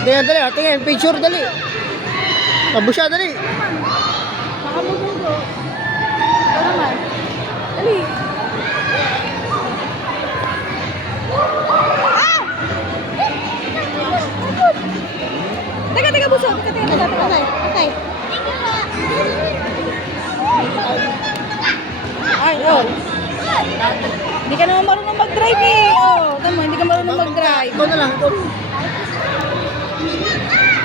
Tingnan, dali. Tingnan, picture, dali. Tabo siya, dali. Makamudugo. Ito naman. Dali. Ah! Teka, buso. Teka. Okay. Ay, oh. Hindi ka naman marunong mag-drive eh. Oh, tama, hindi ka marunong mag-drive. Ikaw na lang. Ikaw.